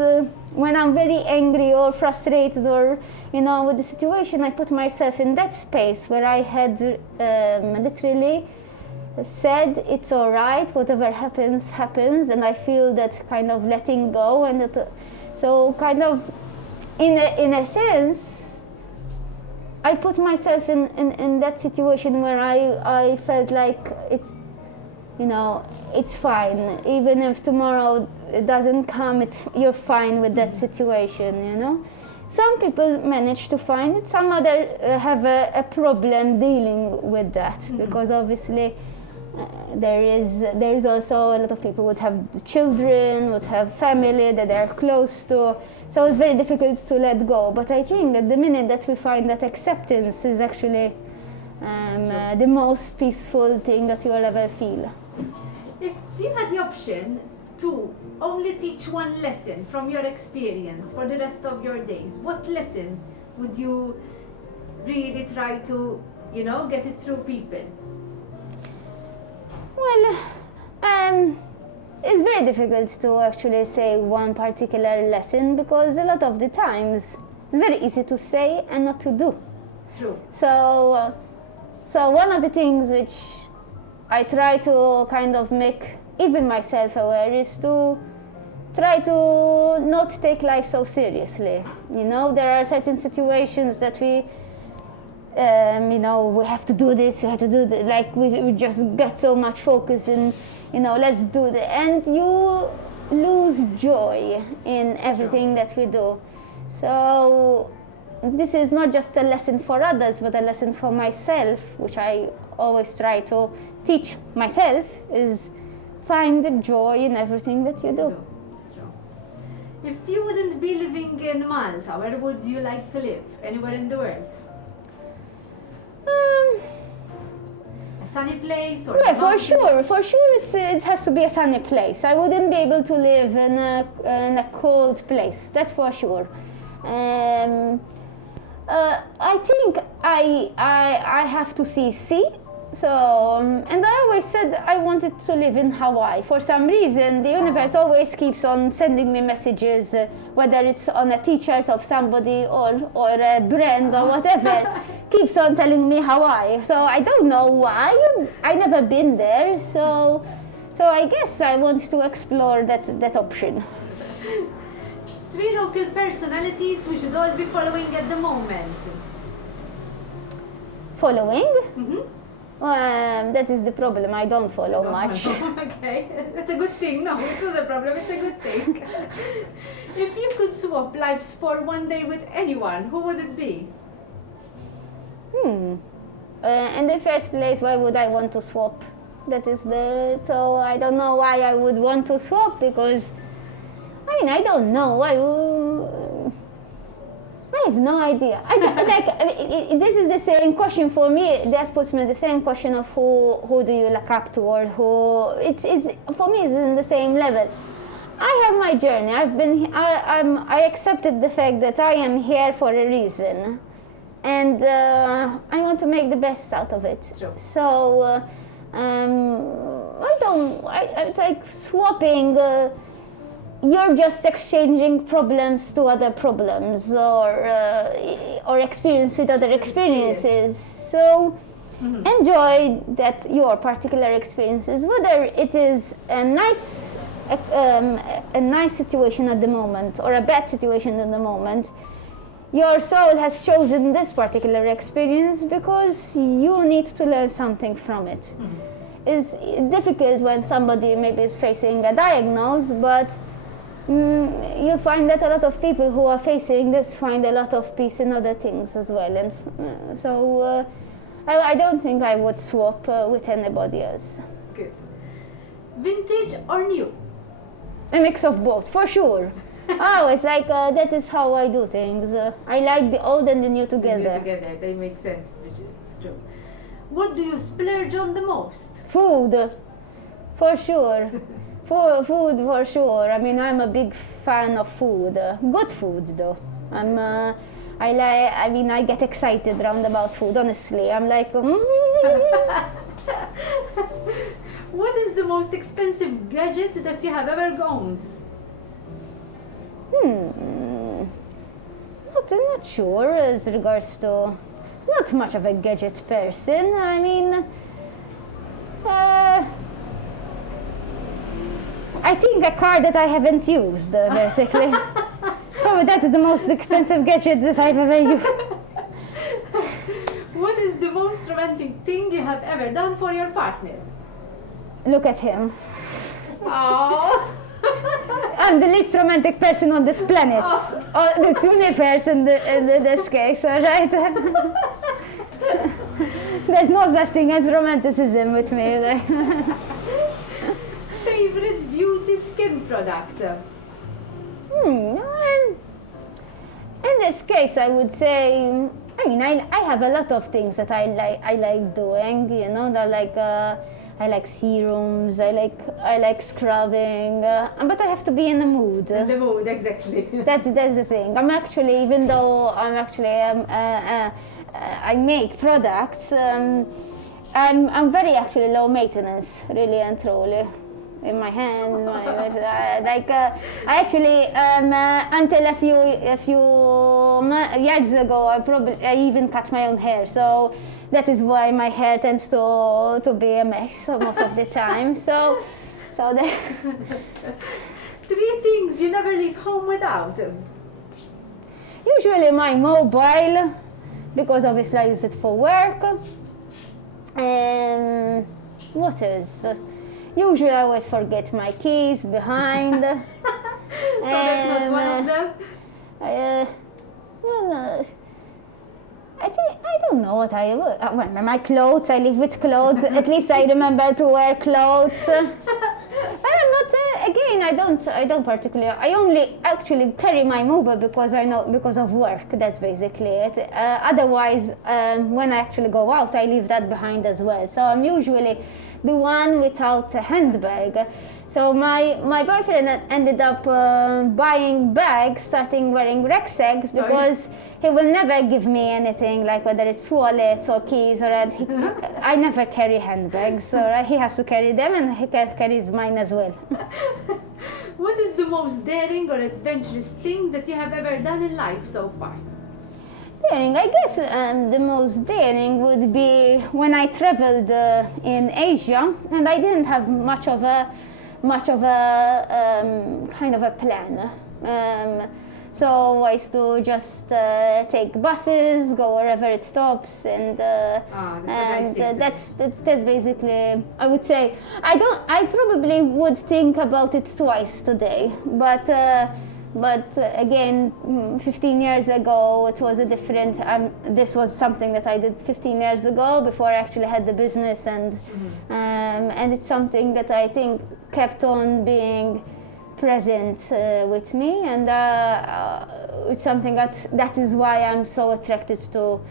when I'm very angry or frustrated or, with the situation, I put myself in that space where I had literally said, it's all right, whatever happens, happens, and I feel that kind of letting go, and so kind of, in a sense, I put myself in that situation where I felt like it's fine. Even if tomorrow it doesn't come, you're fine with that situation, Some people manage to find it, some other have a problem dealing with that, because obviously there is also a lot of people would have children, would have family that they're close to, so it's very difficult to let go. But I think that the minute that we find that acceptance is actually the most peaceful thing that you will ever feel. If you had the option to only teach one lesson from your experience for the rest of your days, what lesson would you really try to, get it through people? Well, it's very difficult to actually say one particular lesson because a lot of the times it's very easy to say and not to do. True. So one of the things which I try to kind of make even myself aware is to try to not take life so seriously. There are certain situations that we have to do this, we have to do that. Like we just get so much focus in, let's do that. And you lose joy in everything that we do. So this is not just a lesson for others, but a lesson for myself, which I always try to teach myself, is find the joy in everything that you do. True. If you wouldn't be living in Malta, where would you like to live? Anywhere in the world? A sunny place or? Yeah, for sure. It has to be a sunny place. I wouldn't be able to live in a cold place. That's for sure. I think I have to see sea. So, and I always said I wanted to live in Hawaii. For some reason, the universe always keeps on sending me messages, whether it's on a t-shirt of somebody or a brand or whatever, keeps on telling me Hawaii. So I don't know why. I never been there. So I guess I want to explore that option. 3 local personalities we should all be following at the moment. Following? Mm-hmm. That is the problem. I don't follow much. Okay, that's a good thing. No, it's not a problem. It's a good thing. If you could swap lives for one day with anyone, who would it be? In the first place, why would I want to swap? So I don't know why I would want to swap because, I don't know. I have no idea. This is the same question for me. That puts me in the same question of who do you look up to, or who. It's for me. It's in the same level. I have my journey. I accepted the fact that I am here for a reason, and I want to make the best out of it. True. So it's like swapping. You're just exchanging problems to other problems, or experience with other experiences. So enjoy your particular experiences, whether it is a nice situation at the moment or a bad situation at the moment. Your soul has chosen this particular experience because you need to learn something from it. It's difficult when somebody maybe is facing a diagnosis, but you find that a lot of people who are facing this find a lot of peace in other things as well. And so I don't think I would swap with anybody else. Good. Vintage or new? A mix of both, for sure. It's like that is how I do things. I like the old and the new together. They make sense, which is true. What do you splurge on the most? Food, for sure. Food for sure. I'm a big fan of food. Good food though. I get excited round about food, honestly. I'm like, What is the most expensive gadget that you have ever owned? Not sure as regards to, not much of a gadget person. I think a car that I haven't used, basically. Probably that's the most expensive gadget that I've ever used. What is the most romantic thing you have ever done for your partner? Look at him. Oh. I'm the least romantic person on this planet. Or this universe in this case, right? There's no such thing as romanticism with me. Favorite beauty skin product? In this case, I would say, I have a lot of things that I like doing. I like serums, I like scrubbing, but I have to be in the mood. In the mood, exactly. That's the thing. I'm actually, even though I make products, I'm very actually low maintenance, really and truly. In my hands, I actually until a few years ago, I even cut my own hair. So that is why my hair tends to be a mess most of the time. So that 3 things you never leave home without. Usually my mobile, because obviously I use it for work. What else? Usually I always forget my keys behind. So that's not one of them? I don't know what well, my clothes, I live with clothes. At least I remember to wear clothes. But I'm not, again, I don't particularly, I only actually carry my mobile because of work. That's basically it. Otherwise, when I actually go out, I leave that behind as well. So I'm usually the one without a handbag. So my boyfriend ended up buying bags, starting wearing rucksacks, because he will never give me anything, like whether it's wallets or keys or I never carry handbags, so he has to carry them, and he carries mine as well. What is the most daring or adventurous thing that you have ever done in life so far? Daring, I guess the most daring would be when I traveled in Asia, and I didn't have much of a kind of a plan. So I used to just take buses, go wherever it stops, and that's basically, I would say, I probably would think about it twice today, but again, 15 years ago, it was a different, this was something that I did 15 years ago before I actually had the business, and it's something that I think kept on being present with me, and it's something that is why I'm so attracted to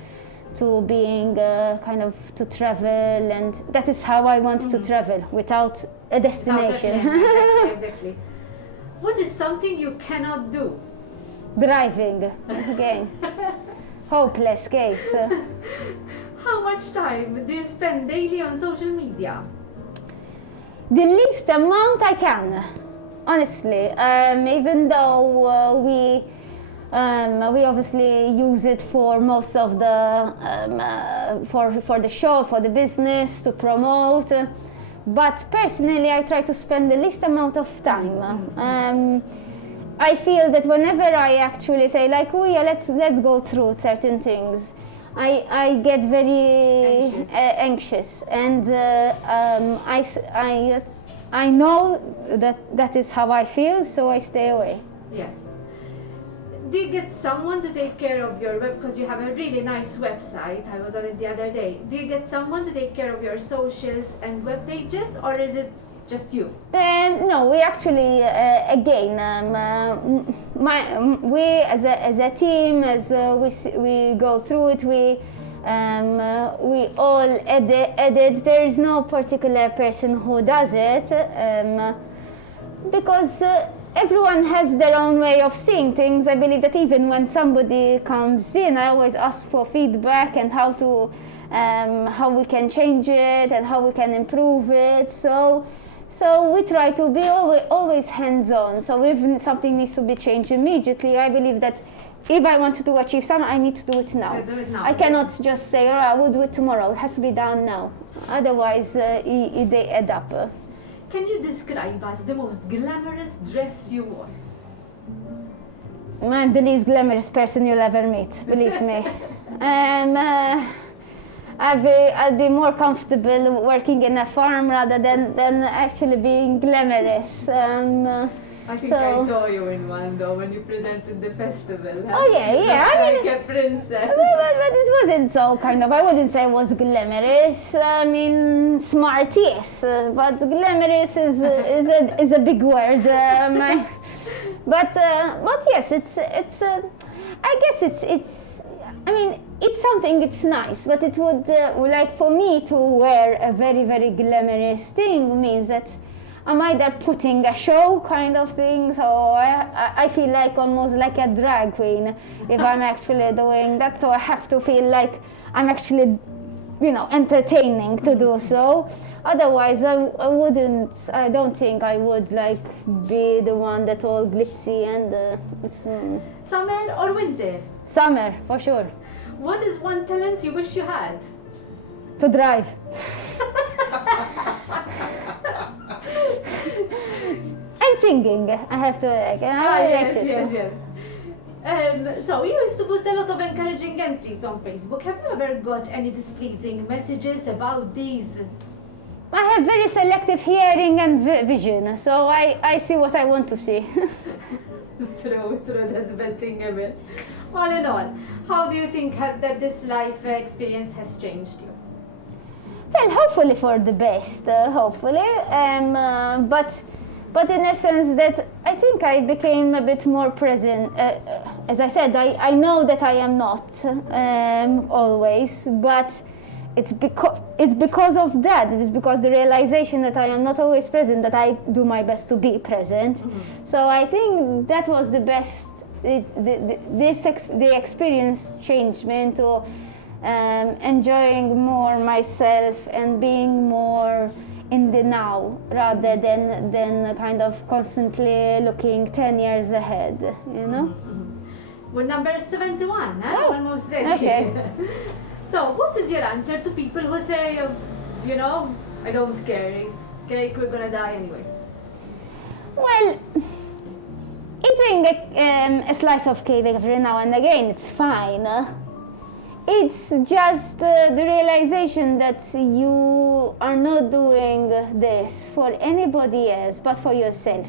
being kind of to travel, and that is how I want to travel, without a destination. Exactly. What is something you cannot do? Driving, again. Hopeless case. How much time do you spend daily on social media? The least amount I can, honestly. Even though we obviously use it for most of the for the show, for the business, to promote. But personally, I try to spend the least amount of time. I feel that whenever I actually say, like, oh yeah, let's go through certain things, I get very anxious, and I know that is how I feel, so I stay away. Yes. Do you get someone to take care of your web, because you have a really nice website? I was on it the other day. Do you get someone to take care of your socials and web pages, or is it just you? No, we actually we as a team, as we go through it, we all edit. There is no particular person who does it, because everyone has their own way of seeing things. I believe that even when somebody comes in, I always ask for feedback and how we can change it and how we can improve it. So we try to be always hands-on. So if something needs to be changed immediately, I believe that if I want to achieve something, I need to do it now. I cannot just say, I will do it tomorrow. It has to be done now. Otherwise, they add up. Can you describe us the most glamorous dress you wore? I'm the least glamorous person you'll ever meet, believe me. I'll be more comfortable working in a farm rather than actually being glamorous. I think I saw you in one though when you presented the festival. Oh yeah. I mean, like a princess. But it wasn't so kind of. I wouldn't say it was glamorous. I mean, smart, yes, but glamorous is a big word. But yes, it's. I guess it's. I mean, it's something, it's nice, but it would, like for me to wear a very, very glamorous thing means that I'm either putting a show kind of thing, so I feel like almost like a drag queen if I'm actually doing that, so I have to feel like I'm actually, entertaining to do so. Otherwise, I don't think I would like be the one that all glitzy and Summer or winter? Summer, for sure. What is one talent you wish you had? To drive. And singing, I have to Yes. So you used to put a lot of encouraging entries on Facebook. Have you ever got any displeasing messages about these? I have very selective hearing and vision, so I see what I want to see. True, that's the best thing ever. All in all, how do you think that this life experience has changed you? Well, hopefully for the best, hopefully. But in a sense that I think I became a bit more present. As I said, I know that I am not always, but it's because of that. It's because the realization that I am not always present that I do my best to be present. Mm-hmm. So I think that was the best. The experience changed me into enjoying more myself and being more in the now rather than kind of constantly looking 10 years ahead, Mm-hmm. We're number 71, huh? Oh, almost ready. Okay. So what is your answer to people who say, I don't care, it's cake, we're gonna die anyway? Well, eating a slice of cake every now and again, it's fine. It's just the realization that you are not doing this for anybody else but for yourself.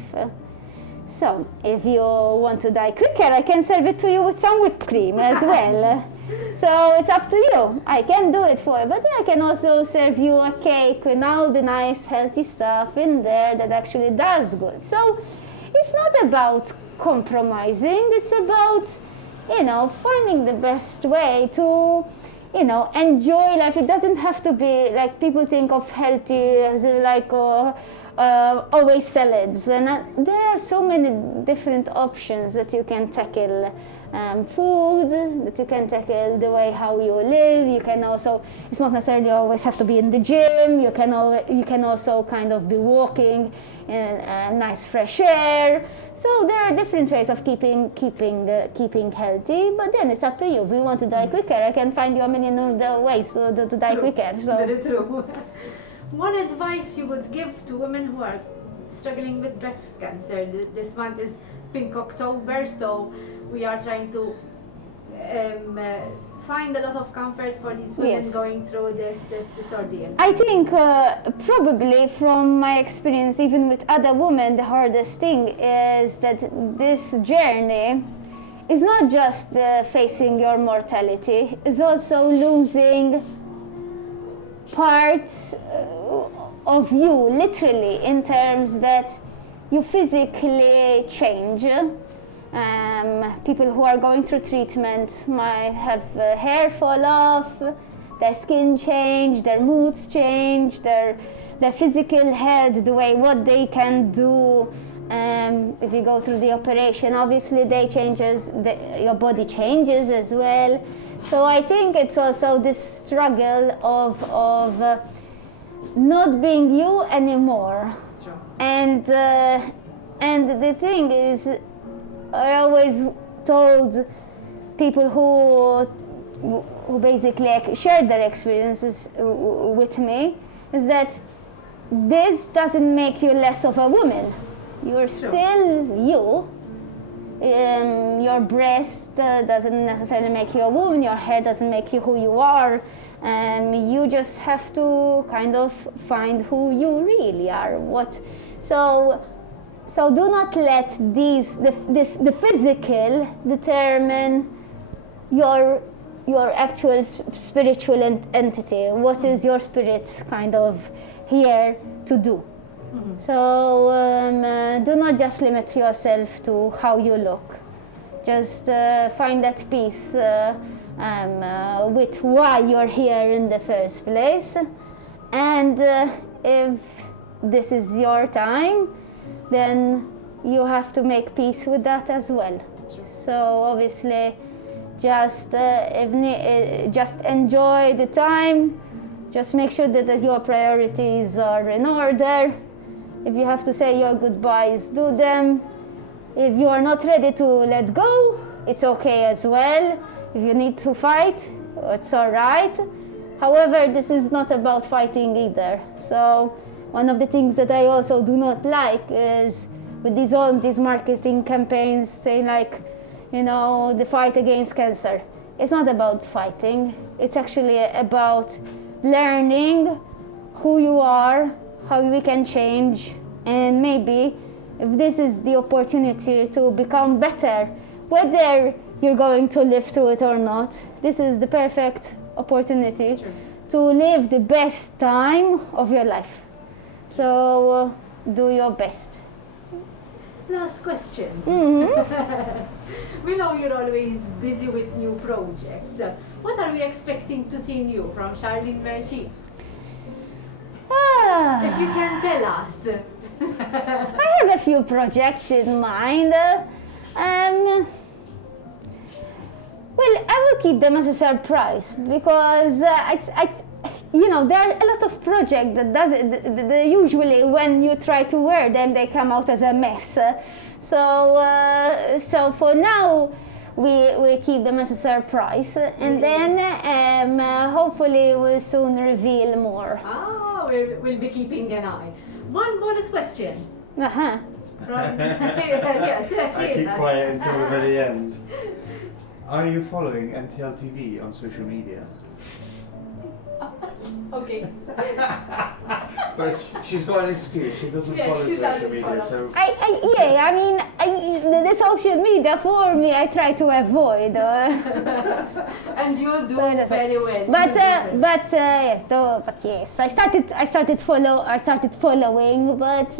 So, if you want to die quicker, I can serve it to you with some whipped cream as well. So, it's up to you. I can do it for you, but I can also serve you a cake with all the nice healthy stuff in there that actually does good. So, it's not about compromising, it's about finding the best way to, enjoy life. It doesn't have to be like people think of healthy as like always salads. And there are so many different options that you can tackle. Food, that you can tackle the way how you live. You can also, it's not necessarily always have to be in the gym. You can also kind of be walking in nice fresh air. So there are different ways of keeping healthy. But then it's up to you. If you want to die quicker, I can find you a million other ways to die quicker. So very true. One advice you would give to women who are struggling with breast cancer. This month is Pink October, so we are trying to find a lot of comfort for these women going through this ordeal. I think probably from my experience, even with other women, the hardest thing is that this journey is not just facing your mortality, it's also losing parts of you, literally, in terms that you physically change. People who are going through treatment might have hair fall off, their skin change, their moods change, their physical health, what they can do. If you go through the operation, obviously your body changes as well. So I think it's also this struggle of not being you anymore. True. And the thing is, I always told people who basically shared their experiences with me is that this doesn't make you less of a woman. You're still you. Your breast doesn't necessarily make you a woman. Your hair doesn't make you who you are. You just have to kind of find who you really are. So do not let the physical determine your actual spiritual entity. What is your spirit kind of here to do? Mm-hmm. So do not just limit yourself to how you look. Just find that peace with why you're here in the first place. And if this is your time, then you have to make peace with that as well. So obviously, just enjoy the time. Just make sure that your priorities are in order. If you have to say your goodbyes, do them. If you are not ready to let go, it's okay as well. If you need to fight, it's all right. However, this is not about fighting either. So one of the things that I also do not like is with these marketing campaigns saying like, you know, the fight against cancer. It's not about fighting. It's actually about learning who you are, how we can change, and maybe if this is the opportunity to become better, whether you're going to live through it or not, this is the perfect opportunity to live the best time of your life. So do your best. Last question. Mm-hmm. We know you're always busy with new projects. What are we expecting to see new from Charlene Mercieca? If you can tell us. I have a few projects in mind. Well, I will keep them as a surprise because you know, there are a lot of projects that usually when you try to wear them, they come out as a mess. So for now, we keep them as a surprise, and then hopefully we'll soon reveal more. We'll be keeping an eye. One bonus question. Uh-huh. Yes, I keep quiet until the very end. Are you following MTL TV on social media? Okay. But she's got an excuse. She doesn't follow social media, so. The social media for me, I try to avoid. And you do very well. But yes, I started following, but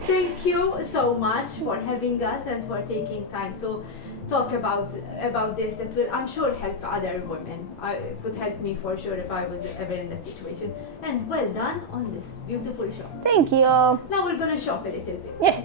Thank you so much for having us and for taking time to talk about this. That will, I'm sure, help other women. It would help me for sure if I was ever in that situation. And well done on this beautiful shop. thank you. Now we're gonna shop a little bit. Yeah.